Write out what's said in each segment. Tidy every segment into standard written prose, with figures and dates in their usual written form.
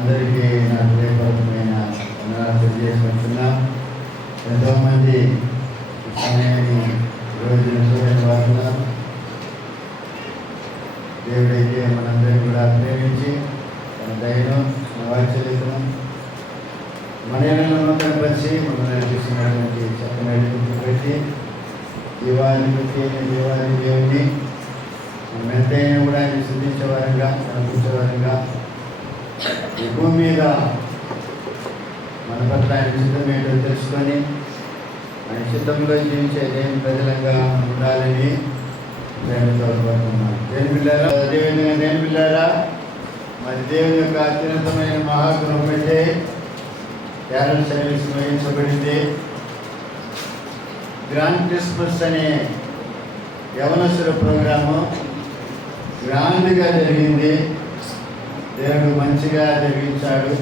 అందరికీ నా హృదయపూర్వకమైన వందనాలు తెలియజేసుకుంటున్నా. ఎంతోమంది సమయాన్ని రోజున చూడని వారు దేవుడైతే మనందరినీ కూడా ప్రేమించి తన దయను మన వాత్సల్యతను మన ఏళ్ళను కనపరిచి మనల్ని నడిపిస్తున్నటువంటి చక్కని పెట్టి జీవాన్ని బట్టి జీవాన్ని దేవుని మనం ఎంతైనా కూడా ఆయన శుద్ధించేవారంగా కనిపించేవారంగా ఈ భూమి మీద మన పట్ల ఆయన సిద్ధం ఏంటో తెలుసుకొని ఆయన సిద్ధంలో జీవించే దేవుని ప్రజలంగా ఉండాలని ప్రేమతో కోరుకున్నాను. దేని పిల్లారా మరి దేవుని యొక్క అత్యున్నతమైన మహాగుణం బట్టే క్యారల్ సర్వీస్ వహించబడింది. గ్రాండ్ క్రిస్మస్ అనే యవనస్తుల ప్రోగ్రాము గ్రాండ్గా జరిగింది. దేవుడు మంచిగా జరిగించాడు.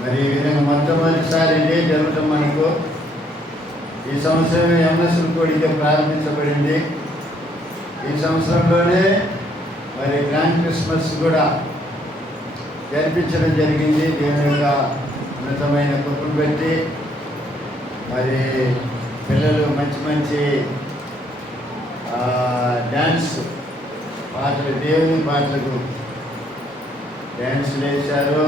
మరి ఈ విధంగా మొట్టమొదటిసారి ఇదే జరగటం మనకు ఈ సంవత్సరం యవనస్తుల కోడిక ప్రారంభించబడింది. ఈ సంవత్సరంలోనే మరి గ్రాండ్ క్రిస్మస్ కూడా జరిపించడం జరిగింది. దేవుని యొక్క ఉన్నతమైన కృపను బట్టి మరి పిల్లలు మంచి మంచి డ్యాన్స్ పాటలు దేవుని పాటలకు డ్యాన్స్లు వేశారు.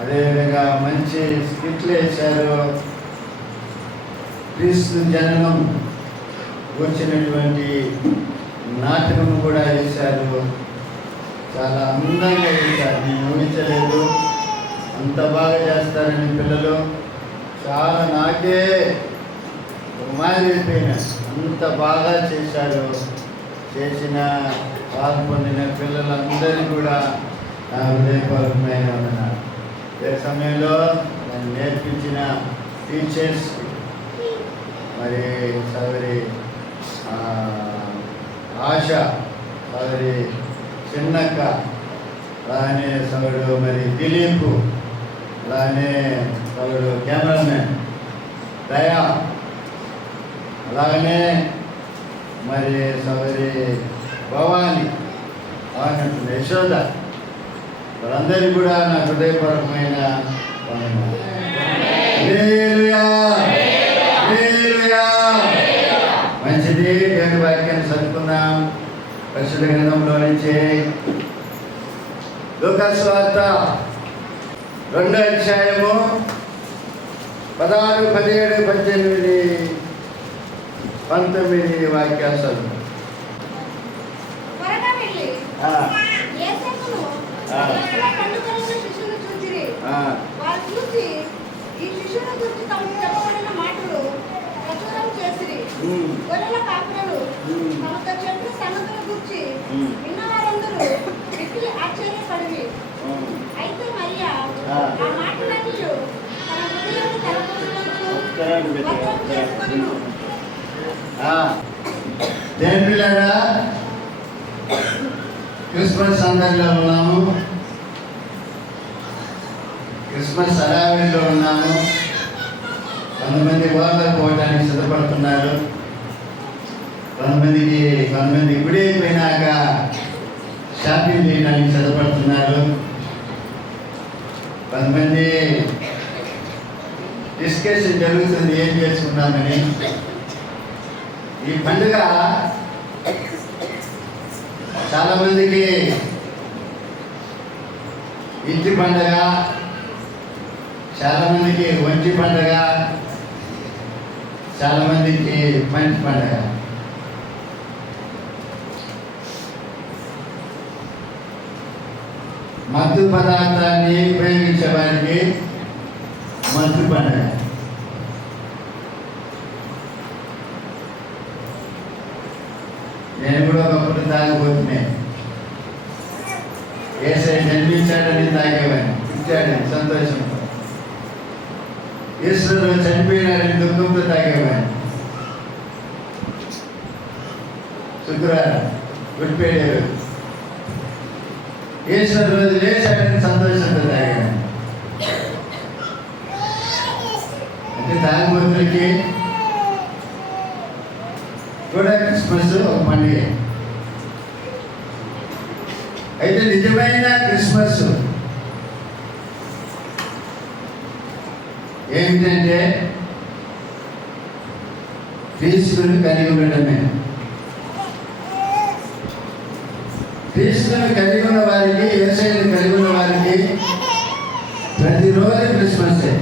అదేవిధంగా మంచి స్కిట్లు వేశారు. క్రీస్తు జననం వచ్చినటువంటి నాటకం కూడా వేశారు. చాలా అందంగా వేశారు. నేను ఊహించలేదు అంత బాగా చేస్తారని పిల్లలు. చాలా నాకే మారిపోయినా అంత బాగా చేశారు. చేసిన పాల్పొందిన పిల్లలందరినీ కూడా నా హృదయపూర్వకమైన ఉన్నారు. అదే సమయంలో నేను నేర్పించిన టీచర్స్ మరి సోదరి ఆశ, సోదరి చిన్నక్క, అలానే సోదరుడు మరి దిలీప్, అలానే సోదరుడు కెమెరామెన్ దయా, అలాగనే మరి సోదరి భవాని, యశోద, వాళ్ళందరికీ కూడా నా హృదయపూర్వకమైన మంచిది. దేవుని వాక్యాన్ని చదువుకుందాం. పరిశుద్ధ గ్రంథంలో నుంచి లూకాసు సువార్త 2వ అధ్యాయము 16, 17, 18, 19 వాక్యాలు చదువు. గొర్రెల కాపరులు తమతో చెప్పిన సంగతుల గురించి విన్నవారందరూ మిక్కిలి ఆశ్చర్యపడిరి. అయితే మరియా ఆ మాటలన్నీ తన హృదయంలో తలపోసుకొనుచు భద్రం చేసుకొనును. దేవుని పిల్లారా, క్రిస్మస్ సందర్భంలో ఉన్నాము. క్రిస్మస్ హడావిడిలో ఉన్నాము. కొంతమంది గోడలకు పోవడానికి సిద్ధపడుతున్నారు. కొంతమంది గుడి అయిపోయినాక షాపింగ్ చేయడానికి సిద్ధపడుతున్నారు. కొంతమంది డిస్కషన్ జరుగుతుంది ఏం చేసుకున్నామని. ఈ పండుగ చాలామందికి ఇంటి పండుగ, చాలామందికి ఒంటి పండుగ, చాలామందికి మంచి పండుగ. మత్తు పదార్థాన్ని ఉపయోగించే వారికి మత్తు పండుగ. నేను కూడా ఒకప్పుడు తాగిపోతున్నాను. యేసయ్య జన్మించాడని తాగేవాడిని, పుట్టాడని సంతోషంతో. ఈశ్వరుడు చనిపోయినాడని దుఃఖంతో తాగేవాడిని. శుక్రవారం గుడిపేడారు. ఈశ్వరు రోజు లేచాడని సంతోషంతో తాగేవాడిని. అంటే తాగుబోతులకి కూడా క్రిస్మస్ ఒక పండుగ. అయితే నిజమైన క్రిస్మస్ ఏమిటంటే క్రీస్తుని కలిగి ఉండటమే. క్రీస్తుని కలిగి ఉన్న వారికి, యేసయ్యను కలిగి ఉన్న వారికి ప్రతిరోజు క్రిస్మసే.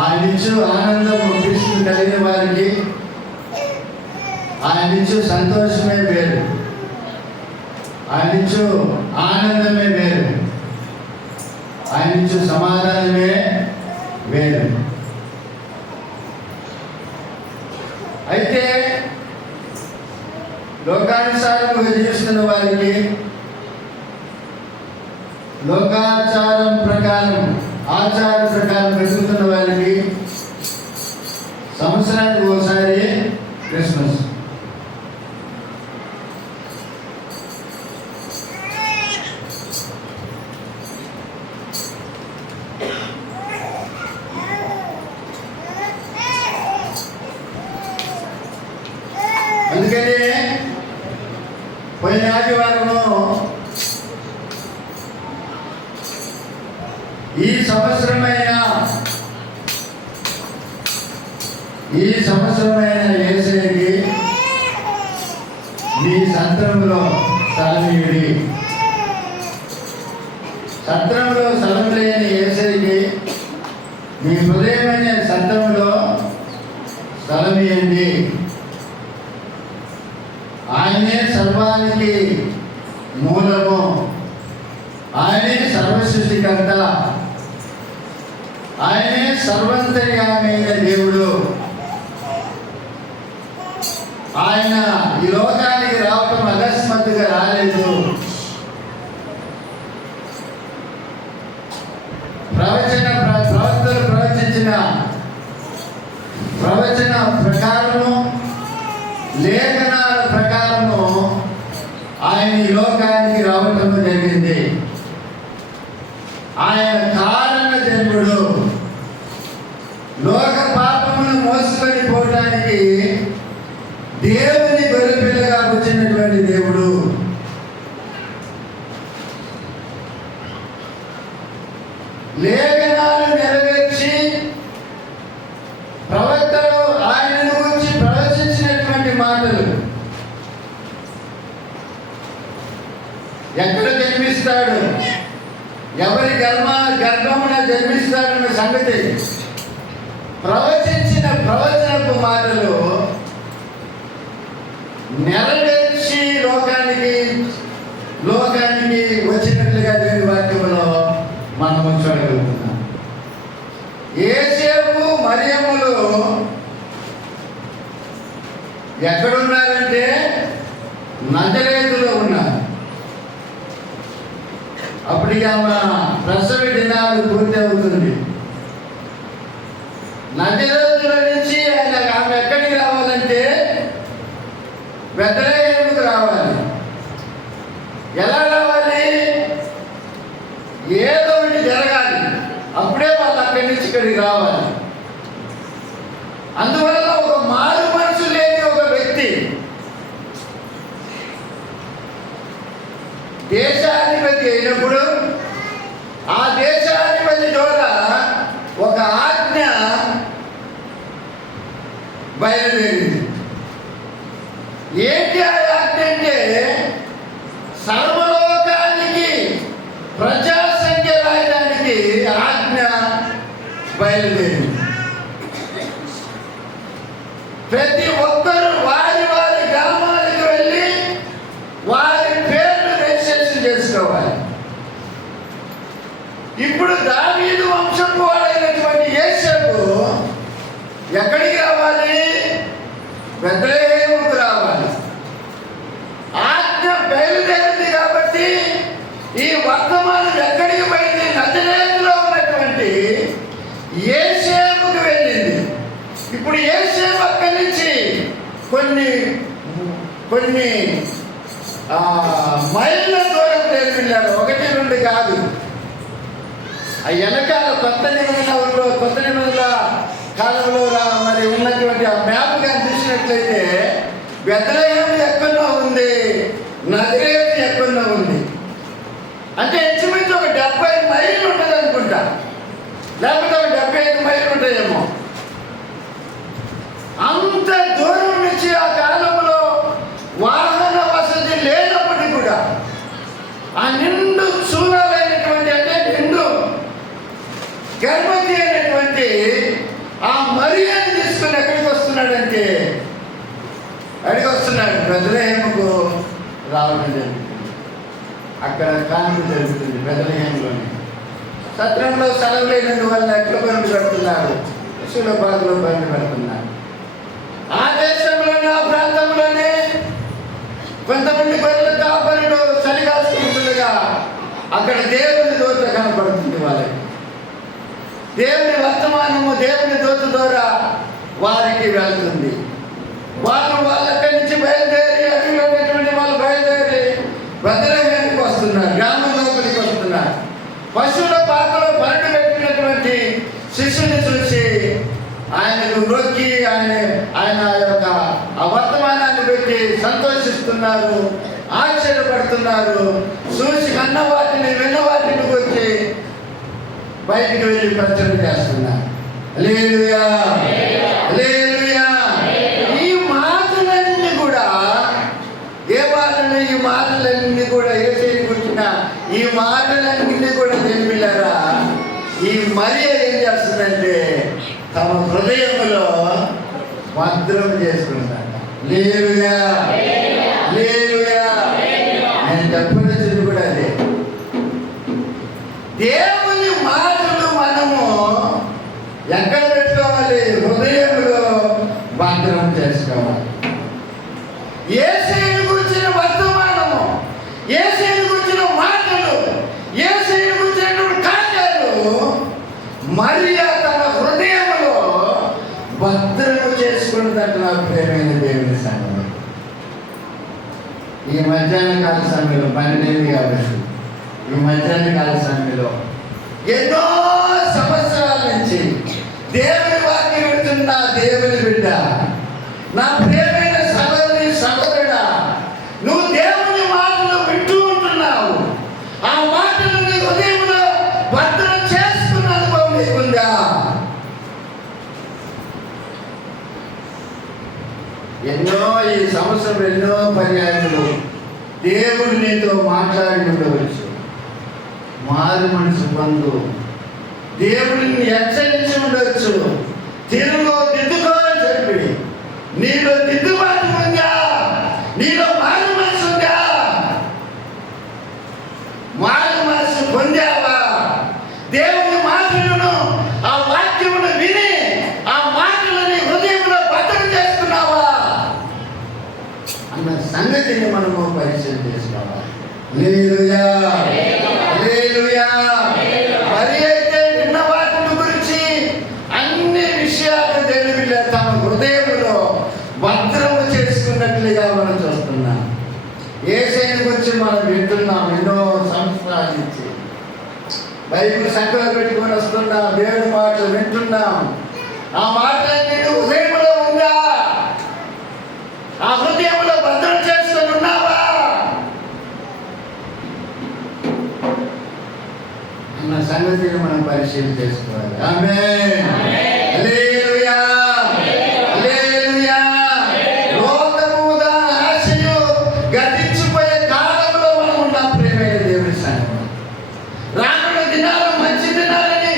ఆయనిచ్చు ఆనందము క్రీస్తుని కలిగిన వారికి ఆయనిచ్చు సంతోషమే వేరు, ఆయనిచ్చు ఆనందమే వేరు, ఆయనిచ్చు సమాధానమే వేరు. అయితే లోకానుసారముగా జీవిస్తున్న వారికి, లోకాచారం ప్రకారం, ఆచార ప్రకారం పెరుగుతున్న వారికి సంవత్సరానికి ఒకసారి క్రిస్మస్. అందుకని పోయిన ఆదివారము ఈ సంవత్సరమైన యేసయ్యకి మీ సత్రంలో స్థలమీయుడి. సత్రంలో స్థలం లేని యేసయ్యకి మీ హృదయమైన సత్రంలో స్థలమీయండి. ఆయనే సర్వానికి మూలము, ఆయనే సర్వసృష్టికర్త, ఆయనే సర్వంతర్యామైన దేవుడు. ఆయన ఈ లోకానికి రావటం అకస్మాత్తుగా రాలేదు. ప్రవక్తలు ప్రవచించిన ప్రవచన ప్రకారము, లేఖనాల ప్రకారము ఆయన ఈ లోకానికి రావటం జరిగింది. ఆయన కారణ జన్ముడు. లోక పాపమును మోసుకొని పోవడానికి దేవుని గొర్రెపిల్లగా వచ్చినటువంటి దేవుడు. లేఖనాలు నెరవేర్చి ప్రవక్తలు ఆయనను గురించి ప్రవచించినటువంటి మాటలు. ఎక్కడ జన్మిస్తాడు, ఎవరి గర్భమున జన్మిస్తాడన్న సంగతి ప్రవచించిన ప్రవచనపు మాటలు నెరవేర్చి లోకానికి వచ్చినట్లుగా దేవుని వాక్యంలో మనము చూడగలుగుతున్నాం. యేసేపు మరియమ్ములు ఎక్కడున్నారంటే నజరేతులో ఉన్నారు. అప్పటికి ఆమె ప్రసవ దినాలు పూర్తి అవుతుంది. నజరేతుల నుంచి ఆమె ఎక్కడికి రావాలంటే బెత్లెహేముకు రావాలి. ఎలా రావాలి? ఏదో ఒకటి జరగాలి, అప్పుడే వాళ్ళు అక్కడి నుంచి ఇక్కడికి రావాలి. అందువల్ల ఒక మారు మనసు లేని ఒక వ్యక్తి దేశాధిపతి అయినప్పుడు ఆ దేశాధిపతి ద్వారా ఒక ఆజ్ఞ బయలుదేరింది. ఏంటి ఆ ఆజ్ఞ అంటే సర్వలోకానికి ప్రజాసంఖ్య రాయడానికి ఆజ్ఞ బయలుదేరింది. ప్రతి ఒక్కరూ వారి వారి గ్రామాలకు వెళ్ళి వారి పేర్లు రిజిస్ట్రేషన్ చేసుకోవాలి. ఇప్పుడు దావీదు వంశపు వాడైనటువంటి యేసేపు ఎక్కడికి రావాలి? బెత్లెహేముకు రావాలి. ఆజ్ఞ బయలుదేరింది కాబట్టి ఈ వర్తమానం ఎక్కడికి పోయింది? నజరేతులో ఉన్నటువంటి యేసేపుకు వెళ్ళింది. ఇప్పుడు యేసేపు అక్కడి నుంచి కొన్ని మైళ్ళ దూరం వెళ్ళాడు. 1-2 కాదు. ఆ వెనకాల కొత్త నిబంధన కాలంలో మరి ఉన్నటువంటి ఆ మ్యాప్ కానీ చూసినట్లయితే బెత్లెహేము ఎక్కడో ఉంది, నజరేతు ఎక్కడో ఉంది. అంటే ఇంచుమించు ఒక 70 మైళ్ళు ఉంటుంది అనుకుంటా. లేకపోతే 75 మైళ్ళు ఉంటాయేమో. అంత దూరం నుంచి ఆ కాలంలో వాహన వసతి లేనప్పటికీ కూడా ఆ నిండు చూడాలైనటువంటి, అంటే నిండు గర్భవతి అయినటువంటి ఆ మరియాని తీసుకుని ఎక్కడికి వస్తున్నాడంటే, బెత్లెహేముకు రావడం జరుగుతుంది. అక్కడ కానుక జరుగుతుంది బెత్లెహేములోని. సత్రంలో సెలవు లేనందువల్ల ఎట్ల పనులు పెడుతున్నారు, పశువుల బాధలో పనులు పెడుతున్నారు. ఆ దేశంలోనే, ఆ ప్రాంతంలోనే కొంతమంది బరువుల కాపరులు చలిగాస్తుండగా అక్కడ దేవుని దూత కనపడుతుంది వాళ్ళకి. దేవుని వర్తమానము దేవుని దూత ద్వారా వారికి వెళ్తుంది. వాళ్ళు వాళ్ళక్కడి నుంచి బయలుదేరి, అడవిలో ఉన్నటువంటి వాళ్ళు బయలుదేరి బెత్లెహేముకు వస్తున్నారు, గ్రామం లోపలికి వస్తున్నారు. పశువుల పాకలో పరడు పెట్టినటువంటి శిష్యుని చూసి ఆయనకు నొక్కి ఆయన యొక్క ఆ వర్తమానాన్ని పెట్టి సంతోషిస్తున్నారు, ఆశ్చర్యపడుతున్నారు. చూసి కన్న వాటిని విన్న వాటిని వచ్చి బయటికి వెళ్ళి ప్రచారం చేస్తున్నారు. హల్లెలూయా, హల్లెలూయా. ఈ మాటలన్నీ కూడా ఏ మాటలు? ఈ మాటలన్నీ కూడా యేసుని గురించిన ఈ మాటలన్నీ కూడా తెలిపిల్లారా, ఈ మరియ ఏం చేస్తుందంటే తమ హృదయంలో భద్రం చేసుకుంటారు. హల్లెలూయా, హల్లెలూయా. నేను చెప్పినది కూడా అదే. దేవుని మాటలు మనము ఎక్కడ పెట్టుకోవాలి? హృదయంలో భద్రం చేసుకోవాలి. యేసుని గురించిన వర్తమానము, యేసుని గురించిన మాటలు, యేసుని గురించినటువంటి కార్యాలు మరియ తన హృదయంలో భద్రము చేసుకున్నదంటే నాకు ప్రేమైన దేవుని సంగతి. ఈ మధ్యాహ్న కాల సమయంలో 12 కాబట్టి ఈ మధ్యాహ్న కాల సమయంలో ఎన్నో సంవత్సరాల నుంచి దేవుని వాక్యం వింటున్న దేవుని బిడ్డ, నా ప్రియమైన సహోదరి సహోదరుడా, నువ్వు దేవుని మాటలు వింటూ ఉంటున్నావు. ఆ మాటలు నీ హృదయంలో భద్రం చేసుకున్న అనుభవం నీకుందా? ఎన్నో ఈ సంవత్సరం ఎన్నో పర్యాయములు దేవుడు నీతో మాట్లాడి ఉండవచ్చు. మారు మనసు పొందు, దేవుడిని హెచ్చరించి ఉండవచ్చు. తిరుగు దిద్దుకో అని చెప్పి, నీలో దిద్దుబాటు ఉందా? నీలో మారు మనసు ఉందా? మారు మనసు పొందావా? దేవుని మాటలను, ఆ వాక్యమును విని ఆ మాటలని హృదయంలో భద్రం చేసుకున్నావా అన్న సంగతిని మనము పరిశీలన చేసుకోవాలి. హల్లెలూయా, హల్లెలూయా. మరి అయితే విన్న వాటిని గురించి అన్ని విషయాలు దేవుని తమ హృదయంలో భద్రము చేసుకున్నట్లుగా మనం చూస్తున్నాం. యేసయ్యను గురించి మనం వింటున్నాం. ఎన్నో సంవత్సరాల నుంచి బైబిల్ సంఖ్యలో పెట్టుకొని వస్తున్నాం, దేవుని మాటలు వింటున్నాం. ఆ మాటలన్నీ హృదయంలో ఉందా? ఆ హృదయంలో భద్రం చేసుకొని ఉన్నావా అన్న సంగతిని మనం పరిశీలన చేసుకోవాలి. ఆమేన్, హల్లెలూయా, హల్లెలూయా. లోకముద ఆశయు గతించిపోయే కాలంలో మనం ఉన్నాం ప్రియమైన దేవుని సంగతి. రానున్న దినాలు మంచి దినాలని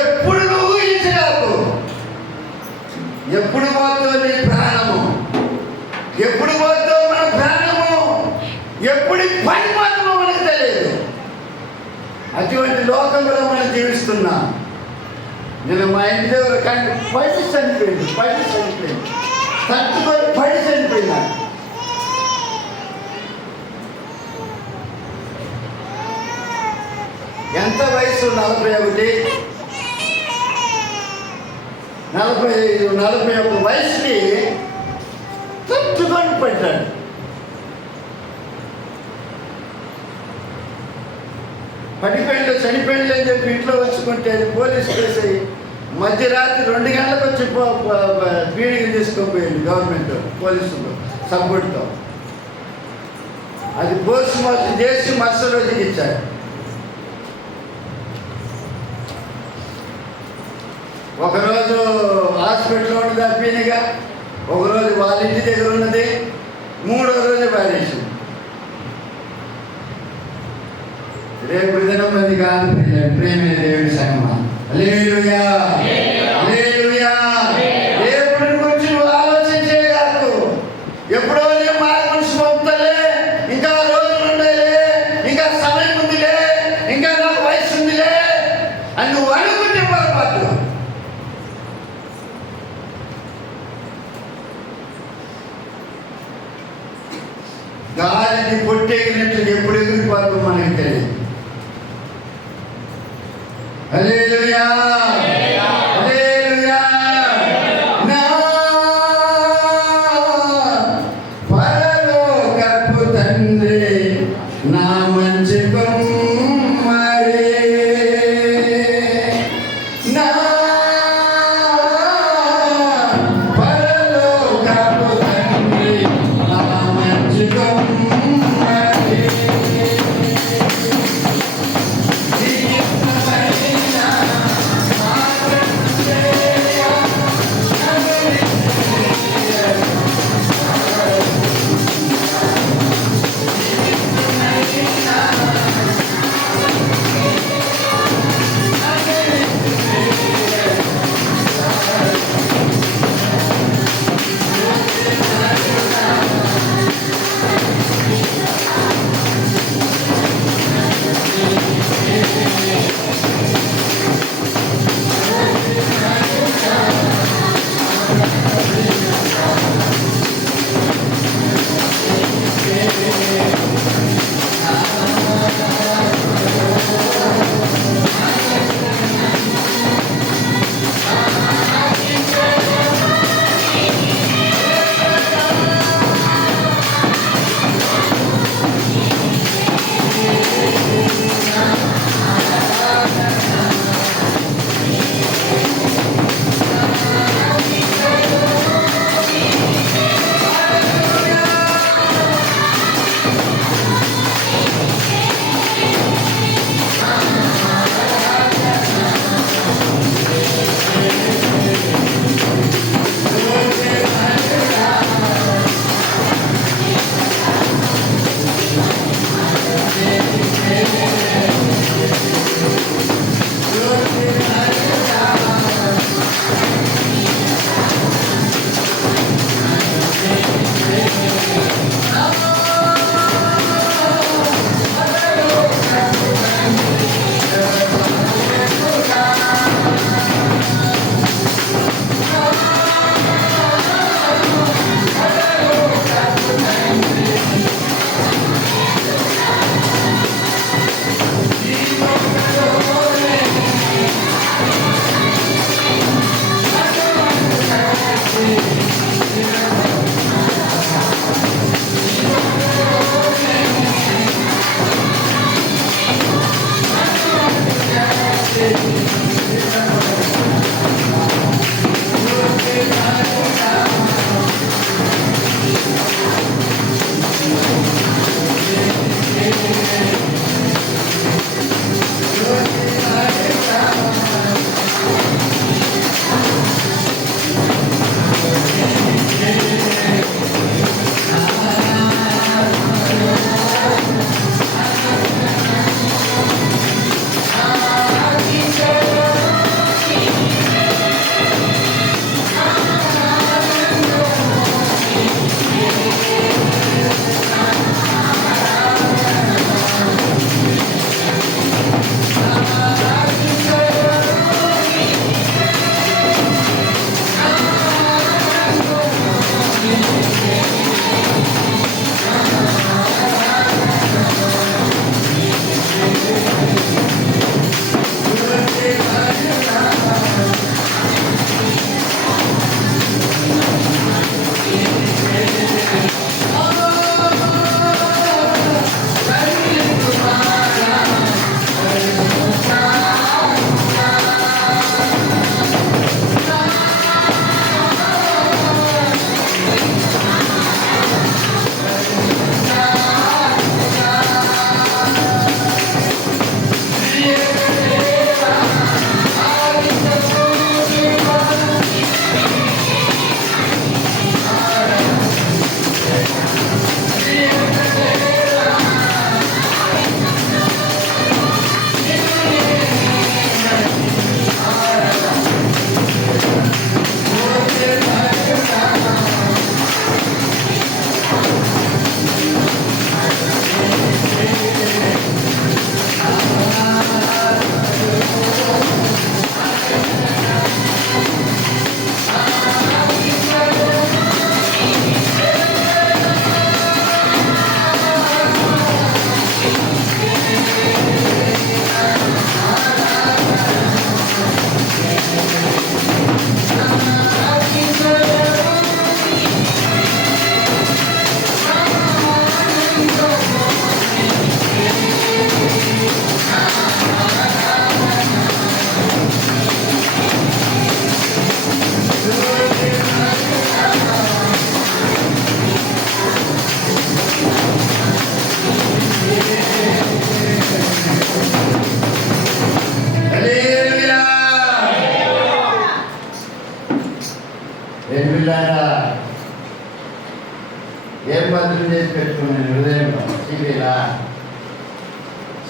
ఎప్పుడు నువ్వు ఊహించలేవు. ఎప్పుడు పోతుందో నీ ప్రాణము, ఎప్పుడు పోతుందో మన ప్రాణము, ఎప్పుడు పడిపోతుందో మనకు తెలియదు. అటువంటి లోకంలో మనం జీవిస్తున్నాం. నేను మా ఇంటి దగ్గర కానీ పడి చనిపోయింది, తట్టుకొని పడి చనిపోయినా. ఎంత వయసు? 41, 45, 41 వయసుకి తట్టుకొని పడ్డాడు. పడిపోయిండు, చనిపోయిండు అని చెప్పి ఇంట్లో వచ్చుకుంటే అది పోలీస్ కేసు అయ్యి మధ్యరాత్రి 2 గంటలకు వచ్చి పీడికి తీసుకోపోయింది గవర్నమెంట్ పోలీసులు సపోర్ట్తో. అది పోస్ట్ మార్టం చేసి మరుసటి రోజుకి ఇచ్చారు. ఒకరోజు హాస్పిటల్లో ఉన్నది అప్పీనిగా, ఒకరోజు వాళ్ళ ఇంటి దగ్గర ఉన్నది, మూడో రోజు పారేసింది. రేపు దినం అది కాదు ప్రేమ దేవుడి సంగమా. హల్లెలూయా, హల్లెలూయా. రేపటి గురించి నువ్వు ఆలోచించే కాదు. ఎప్పుడో నేను మనిషి పంపుతలే, ఇంకా రోజులు ఉండేలే, ఇంకా సమయం ఉందిలే, ఇంకా నాకు వయసు ఉందిలే అని నువ్వు అనుకుంటే పొరపాటు. గాలిని పొట్టెగినట్లు ఎప్పుడు ఎగిరిపోతుందో మనకి తెలియదు. హల్లెలూయా, హల్లెలూయా. నా పరలోకపు తండ్రి నా మంచి కుమారి, నా పరలోకపు తండ్రి నా మంచి కుమారి.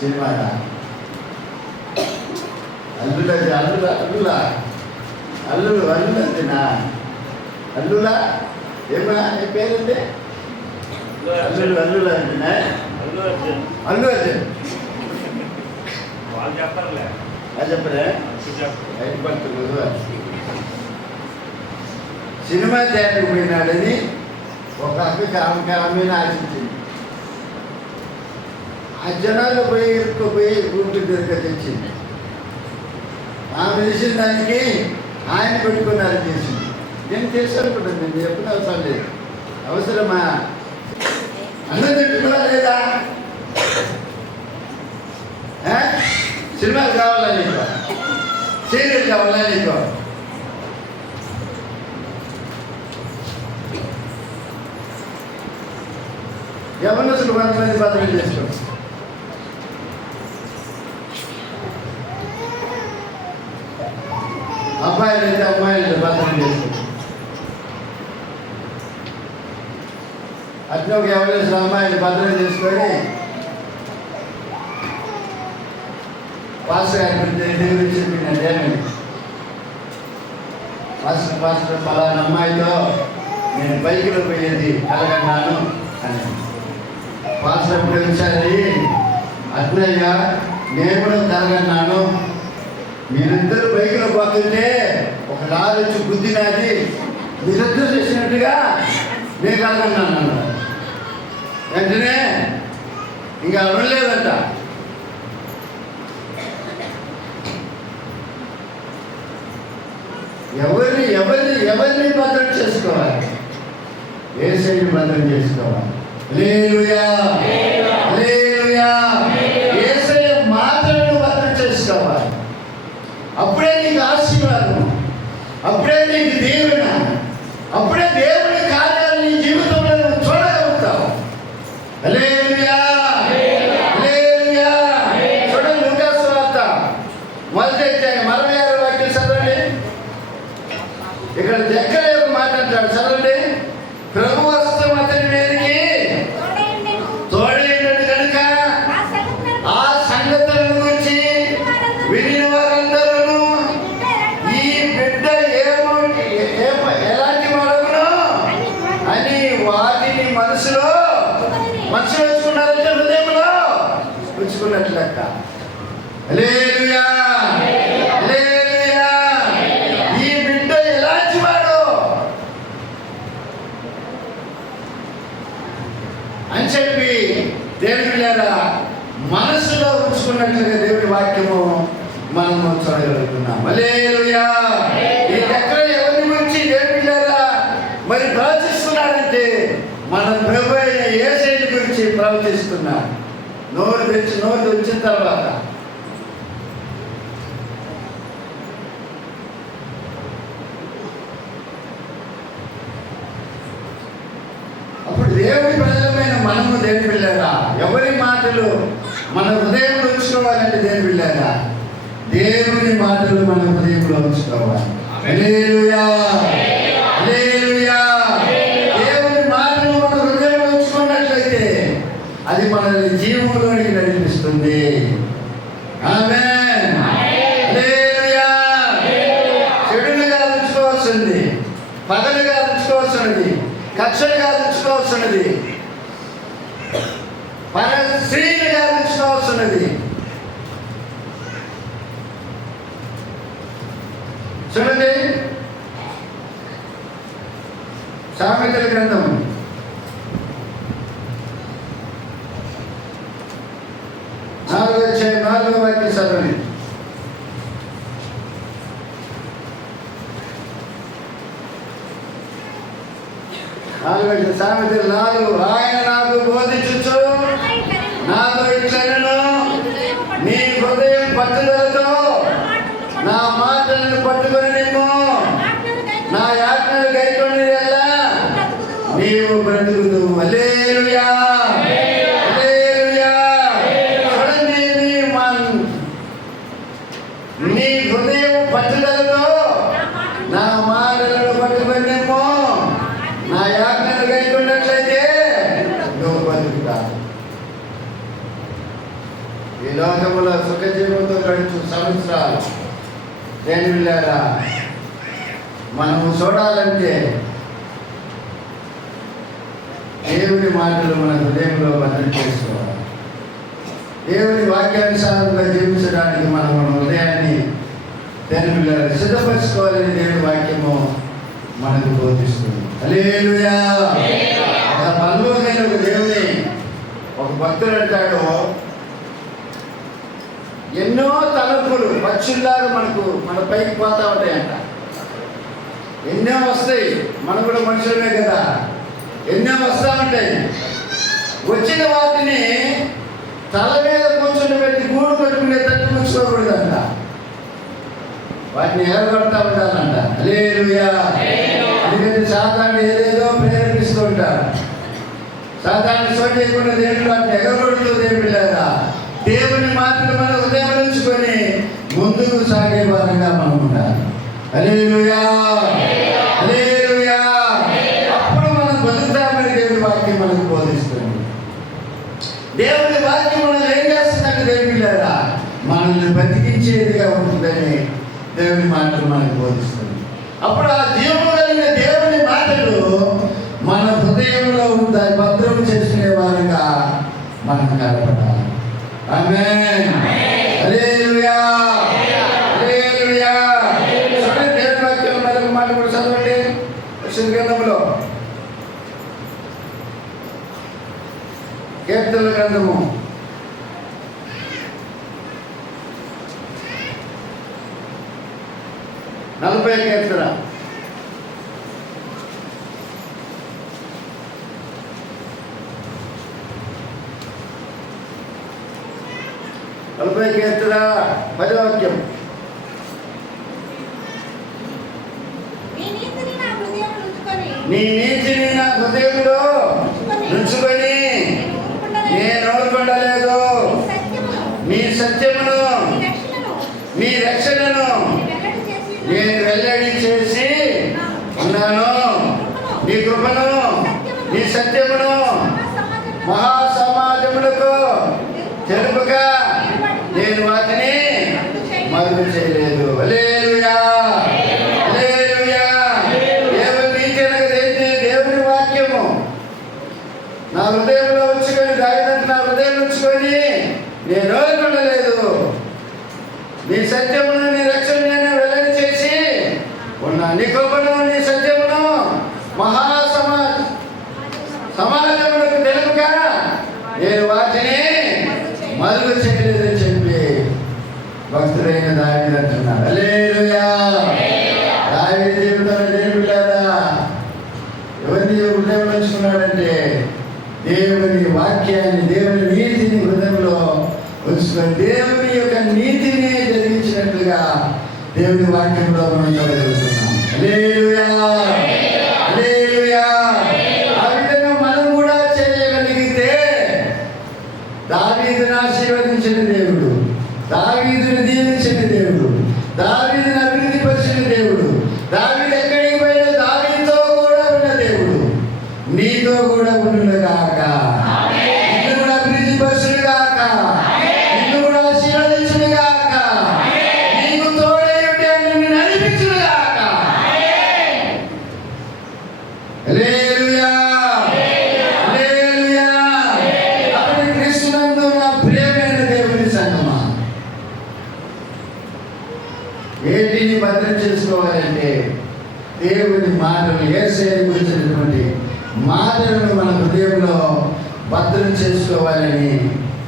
సినిమానా? అల్లుడా అల్లుడా అల్లులా అల్లుడు అల్లుడు అంతేనా? అల్లులా ఏమా ఏ పేరంటే? అల్లుడు అల్లుడు అంటేనా? అల్లు అర్జున్ వాళ్ళు చెప్పారులే. అది చెప్పరే అయిపోతుంది. సినిమా థియేటర్కి పోయినాడని ఒక అక్కకి ఆమెను ఆశించింది. ఆ జనాలు పోయి ఇరుక్కుపోయి ఊరికి తిరగ తెచ్చింది. ఆమె చేసిన దానికి ఆయన పెట్టుకున్నారు చేసింది. నేను చేశానుకుంటాను, నేను ఎప్పుడు అవసరం లేదు. అవసరమా? అన్నం తింటున్నా లేదా? సినిమాలు కావాలా నీకు? సీరియల్ కావాలా నీకు? ఎవరిని అసలు 100 మంది బదులు చేసుకో. అబ్బాయిలు అయితే అమ్మాయిలు బదులు చేసుకో. అట్లా ఒక ఎవరు అమ్మాయిలు బదులు చేసుకొని పాస్టర్ గారి గురించి చెప్పిందంటే పాస్టర్ పలానా అమ్మాయితో నేను బైక్లో పోయేది కలగన్నాను అని. పాస్టర్ ఎప్పుడు వచ్చారు? అట్లయ్య నేను కూడా కలగన్నాను. మీరిద్దరు బైక్లో పోతుంటే ఒక లారీ వచ్చి గుద్దినది మీరిద్దరు చేసినట్టుగా నేను కలగన్నాను అన్నాడు. వెంటనే ఇంకా అవ్వలేదంట. ఎవరిని ఎవరిని ఎవరిని భద్రం చేసుకోవాలి? యేసయ్యని భద్రం చేసుకోవాలి. హల్లెలూయా హల్లెలూయా. యేసయ్య మాటలను భద్రం చేసుకోవాలి. అప్పుడే నీకు ఆశీర్వాదం, అప్పుడే నీకు దీవెన, అప్పుడే దేవుని కార్యాలు నీ జీవితంలో నువ్వు చూడగలుగుతావు. హల్లెలూయా హల్లెలూయా. చూడండి లూకాసు వార్త 46 వాక్యం చదవండి. ఇక్కడ దగ్గర ఒక మాట అంటాడు, చదవండి. ప్రభు హస్తం అతని మీదకి తోడైనడు కనుక ఆ సంగతులను గురించి వినిన వారందరూ ఈ బిడ్డ ఎలాంటి వాడవును అని వాటిని మనసులో ఉంచుకున్నారంటే హృదయంలో ఉంచుకున్నట్లు లెక్క. హల్లెలూయా హల్లెలూయా. ఈ బిడ్డ ఎలాంటి వాడు అని చెప్పి దేవుని బిడ్డలారా మనసులో ఉంచుకున్నట్లుగా దేవుని వాక్యము మనము చదవగలుగుతున్నాం. హల్లెలూయా. ఈ దగ్గర ఎవరిని గురించి దేవుని బిడ్డలారా మరి ప్రవచిస్తున్నాడంటే మన ప్రభు అయిన యేసయ్యని గురించి ప్రవచిస్తున్నాడు. నోరు తెచ్చిన తర్వాత అప్పుడు దేవుని ప్రజలమైన మనము దేవుని బిడ్డలారా ఎవరి మాటలు మన హృదయంలో ఉంచుకోవాలంటే దేవుని బిడ్డలారా దేవుని మాటలు మన హృదయంలో ఉంచుకోవాలి. హల్లెలూయా హల్లెలూయా. దేవుని మాటలు మన హృదయంలో ఉంచుకున్నట్లయితే అది మనల్ని జీవంలోనికి నడిపిస్తుంది. ఆమేన్ హల్లెలూయా. చెడులుగా ఉంచుకోవాల్సింది, పగలుగా ఉంచుకోవాల్సినది, కక్షలుగా ఉంచుకోవాల్సినది, స్త్రీలుగా ఉంచుకోవాల్సినది. చూడండి సామెతల గ్రంథం 4వ వాక్యం చదవండి. సామెతలు 4. ఆయన నాకు బోధించుచు నాతో ఇట్లనెను, నీ హృదయం పట్టుదలతో నా మాటలను పట్టుకొని నిమ్ము, నా ఆజ్ఞలు గైకొని ఎలా నీవు బ్రతుకుదువు. హల్లెలూయా హల్లెలూయా. చూడండి నీ హృదయం పట్టుదలతో నా మాటలను పట్టుకొని నిమ్ము, నా ఆజ్ఞలు గైకొన్నట్లయితే నువ్వు బతుకుతావు. ఈ లోకంలో సుఖజీవంతో గడుచు సంవత్సరాలు దేని వెళ్ళారా మనము చూడాలంటే దేవుని మాటలు మన హృదయంలో భద్రం చేసుకోవాలి. దేవుని వాక్యానుసారంగా జీవించడానికి మనం మన హృదయాన్ని దేని వెళ్ళారా సిద్ధపరచుకోవాలని దేవుని వాక్యము మనకు బోధిస్తుంది. హల్లెలూయా. ఒక పరలోకమైన ఒక దేవుని ఒక భక్తుడు అంటాడు, ఎన్నో తలంపులు పక్షుల్లాగా మన పైకి పోతా ఉంటాయంట. ఎన్నో వస్తాయి, మనం కూడా మనుషులమే కదా, ఎన్నో వస్తూ ఉంటాయి. వచ్చిన వాటిని తల మీద కూర్చొని పెట్టి గూడు కట్టుకునే తట్టు కూర్చోకూడదంట, వాటిని ఎగరగొడతా ఉండాలంట. హల్లెలూయా. ఎందుకంటే సాతాను ఏదేదో ప్రేరేపిస్తూ ఉంటారు. సాతాను చోటు చేయకుండా దేవుడు వాటిని ఎగరగొడుతూ దేవుడు లేదా దేవుని మాటలు మన హృదయం ఉంచుకొని ముందుకు సాగే వారంగా మనం ఉండాలి. హల్లెలూయా. హల్లెలూయా. అప్పుడు మనం బతుకుతామని దేవుని వాక్యం మనకు బోధిస్తుంది. దేవుని వాక్యం మనల్ని ఏం చేస్తుందంటే దేవుని లేదా మనల్ని బతికించేదిగా ఉంటుందని దేవుని మాటలు మనకు బోధిస్తుంది. అప్పుడు ఆ జీవము కలిగిన దేవుని మాటలు మన హృదయంలో దాన్ని భద్రం చేసుకునే వారంగా మనం కనపడాలి. ఆమేన్. హల్లెలూయా. హల్లెలూయా. చూడండి దేవుని వాక్యం మరొక మాట కూడా చదవండి. పరిశుద్ధ గ్రంథములో కీర్తనల గ్రంథము 40వ కీర్తన 40వ కీర్తన 10వ వాక్యం. నీ నీతిని నా హృదయంలో ఉంచుకొని నేను ఊరుకొనలేదు. నీ సత్యమును నీ రక్షణను నేను వెల్లడి చేసి ఉన్నాను. నీ కృపను నీ సత్యమును మహాసమాజములకు తెలుపుగా నేను వాటిని మరుగు చేయలేదు. హల్లెలూయా. హల్లెలూయా. దేవుని నీతి అనగా దేవుని వాక్యము నా హృదయంలో ఉంచుకొని దాగినంత నా హృదయం ఉంచుకొని నేను వదులుకొనలేదు. నీ సత్యమును నీ రక్షణ నేను వెల్లడి చేసి ఉన్నా. నీ కృపను నీ సత్యమును సమాజములకు తెలుపుగా నేను వాటిని మరుగు చేయలేదని చెప్పి భక్తుడైన దావీదు అంటున్నాడు. హల్లెలూయా. దావీదు జీవితంలో దేవుడు లేదా ఎవరిని హృదయం ఉంచుకున్నాడంటే దేవుని వాక్యాన్ని దేవుని నీతిని హృదయంలో ఉంచుకొని దేవుని యొక్క నీతిని జరిగించినట్లుగా దేవుని వాక్యంలో మనం చదవగలుగుతున్నాం. హల్లెలూయా. హల్లెలూయా. ఆ విధంగా మనం కూడా చేయగలిగితే దావీదును ఆశీర్వదించిన దేవుడు, దావీదును దీవించిన దేవుడు, దావీదును అభివృద్ధి పరిచిన దేవుడు, దావీదు ఎక్కడికి పోయినా దావీదుతో కూడా ఉన్న దేవుడు నీతో కూడా ఉండుగాక. నిన్ను కూడా అభివృద్ధి పరచుగాక. నిన్ను కూడా ఆశీర్వదించుగాక. నీకు తోడై ఉండి నిన్ను నడిపించుగాక. హల్లెలూయా. హల్లెలూయా. అప్పుడు క్రీస్తునందు నా ప్రియమైన దేవుని సంగమా, ఏంటిని భద్రం చేసుకోవాలంటే దేవుని మాటలు యేసయ్య గురించినటువంటి మాటలను మన హృదయంలో భద్రం చేసుకోవాలని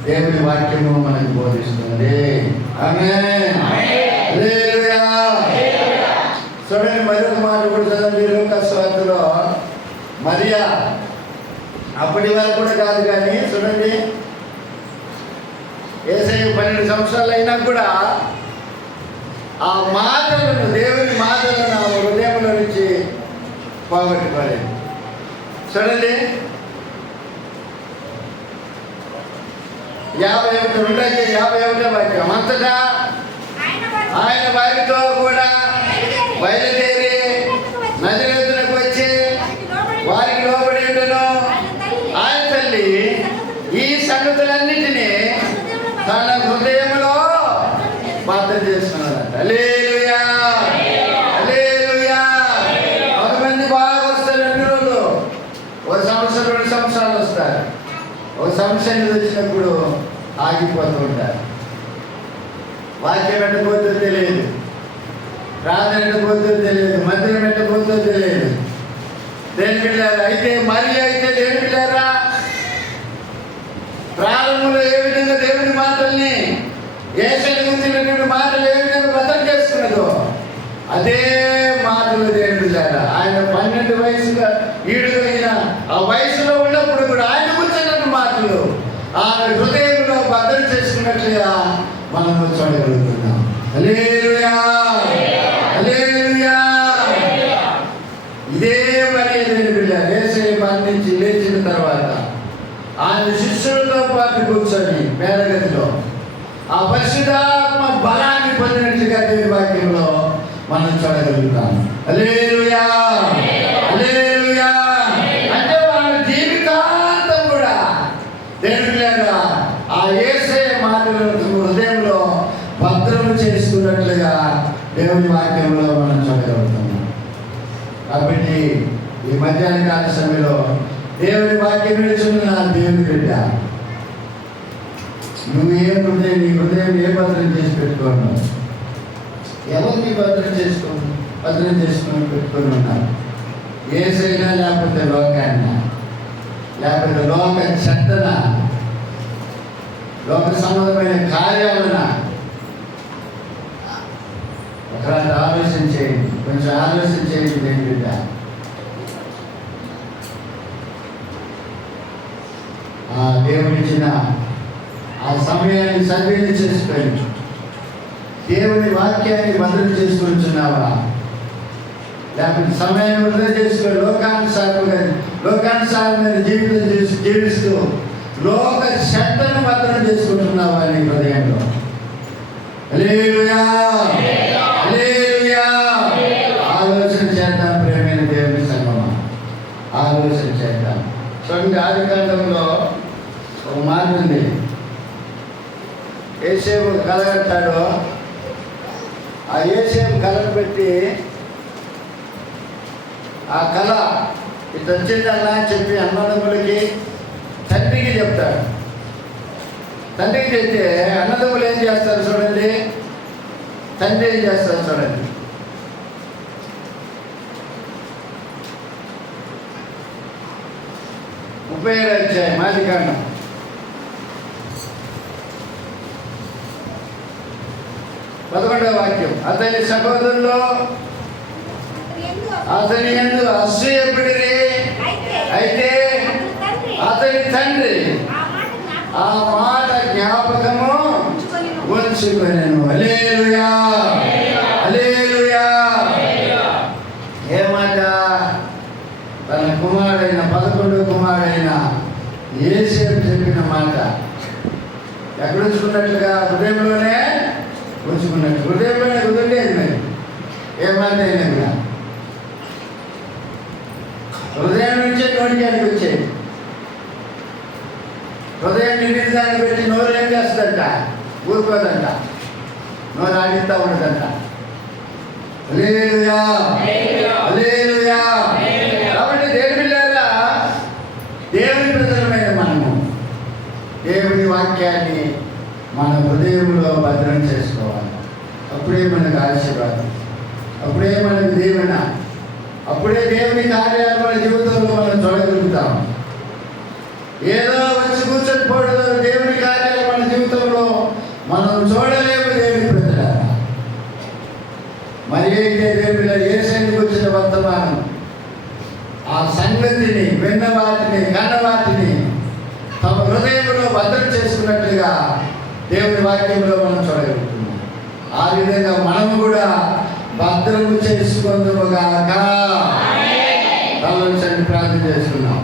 దేవుని వాక్యము మనకు బోధిస్తుంది. ఆమేన్. హల్లెలూయా. చూడండి మరొక మాట కూడా చదవండి. లూకాసు సువార్తలో మరియా అప్పటి వరకు కూడా కాదు కానీ చూడండి యేసయ్య 12 సంవత్సరాలు అయినా కూడా ఆ మాటలను దేవుని మాటలను ఆ హృదయంలో నుంచి పోగొట్టుకోలేదు. చూడండి 51వ వాక్యం. అంతటా ఆయన వారితో కూడా బయలుదేరి నజరేతునకు వచ్చి వారికి లోబడి ఉండెను. ఆయన తల్లి ఈ సంగతులన్నిటినీ తన హృదయ ఫంక్షన్ వచ్చినప్పుడు ఆగిపోతూ ఉంటారు. వాక్యం పెట్టబోతో తెలియదు, ప్రార్థన పెట్టబోతో తెలియదు, మందిరం పెట్టబోతో తెలియదు. దేని పిల్లారా అయితే దేని పిల్లారా ప్రారంభంలో ఏ విధంగా దేవుని మాటల్ని యేసయ్య గురించినటువంటి మాటలు ఏ విధంగా వ్రతం చేసుకున్నదో అదే మాటలు దేవుని పిల్లారా. ఆయన 12 వయసుగా ఈడుగలిగిన ఆ వయసులో ఉన్నప్పుడు కూడా ఆయన గురించినటువంటి మాటలు ఆయన హృదయంలో భద్రం చేసుకున్నట్లుగా మనం చూడగలుగుతున్నాం. హల్లెలూయా, హల్లెలూయా. ఇదే మరి దేవుని పిల్లారా యేసయ్య మరణించి లేచిన తర్వాత ఆయన శిష్యులతో పాటు కూర్చొని మేడగదిలో ఆ పరిశుద్ధాత్మ బలాన్ని పొందినట్లుగా దేవుని వాక్యంలో మనం చూడగలుగుతాం. హల్లెలూయా, హల్లెలూయా. అంటే వాళ్ళ జీవితాంతం కూడా దేవుని పిల్లారా ఆ యేసయ్య మాటలను హృదయంలో భద్రం చేసుకున్నట్లుగా దేవుని వాక్యంలో మనం చూడగలుగుతాం. కాబట్టి ఈ మధ్యాహ్న కాల సమయంలో దేవుని వాక్యం విడుచున్న దేవుని బిడ్డ, నీ హృదయం ఏ భద్రం చేసి పెట్టుకున్నావు? ఎవరిని భద్రం చేసుకొని పెట్టుకొని ఉన్నావు? యేసయ్యనా, లేకపోతే లోకాన్న, లేకపోతే లోక చెత్తన, లోక సంబంధమైన కార్యాలన? ఒకసారి ఆలోచన చేయండి, కొంచెం ఆలోచన చేయండి దేవుని బిడ్డ. దేవుడిచ్చిన ఆ సమయాన్ని సద్వినియోగం చేసుకొని దేవుని వాక్యాన్ని భద్రం చేసుకుంటున్నావా? లేకపోతే సమయాన్ని వృధా చేసుకొని లోకానుసారమైన జీవితం జీవిస్తూ లోక శ్రద్ధను భద్రం చేసుకుంటున్నావా నీ హృదయంలో? హల్లెలూయా, హల్లెలూయా. ఆలోచన చేద్దాం ప్రియమైన దేవుని సంగమా, ఆలోచన చేద్దాం. చూడండి, ఆదికాండంలో ఒక మాట ఉంది. యేసేపు కళ కట్టాడు. ఆ యేసేపు కళను పెట్టి ఆ కళ ఇటు వచ్చిందన్నా చెప్పి అన్నదమ్ములకి తండ్రికి చెప్తాడు. తండ్రికి చెప్తే అన్నదమ్ములు ఏం చేస్తారు చూడండి, తండ్రి ఏం చేస్తారు చూడండి. ముప్పై 7వ అధ్యాయం ఆదికాండం 11వ వాక్యం. అతని సహోదరులు అతని యందు అసూయపడిరి. అయితే అతని తండ్రి ఆ మాట జ్ఞాపకము ఉంచుకొనెను. హల్లెలూయా, హల్లెలూయా. ఏ మాట? తన కుమారుడైన 11వ కుమారుడైన యేసేపు చెప్పిన మాట ఎక్కడ ఉంచుకున్నట్లుగా? హృదయంలోనే ఉంచుకున్నట్టు. హృదయంలోనే కుదరలేదు. మరి ఏ మాట అయినా కూడా హృదయం నుంచే నోటికాడికి వచ్చేది. హృదయం నిండిన దాన్ని పెట్టి నోరు ఏం చేస్తుందంట? ఊరుకోదంట, నోరు ఆడిస్తూ ఉండదంట. హల్లెలూయా, హల్లెలూయా. కాబట్టి దేవుని పిల్లారా, దేవుని ప్రజలమైన మనము దేవుని వాక్యాన్ని మన హృదయంలో భద్రం చేసుకోవాలి. అప్పుడే మనకు ఆశీర్వాదం, అప్పుడే మనకు దీవెన, అప్పుడే దేవుని కార్యాలు మన జీవితంలో మనం చూడగలుగుతాం. ఏదో వచ్చి కూర్చొని పోవడం దేవుని కార్యాలు మన జీవితంలో మనం చూడలేము. దేవుని ప్రజలారా, మరి అయితే దేవుని యేసయ్యకు వచ్చిన వర్తమానం ఆ సంగతిని విన్న వాటిని కన్న వాటిని తమ హృదయంలో భద్రం చేసుకున్నట్లుగా దేవుని వాక్యంలో మనం చూడగలుగుతున్నాం. ఆ విధంగా మనము కూడా భద్రము చేసుకుందుముగాక. ప్రార్థన చేసుకున్నాం.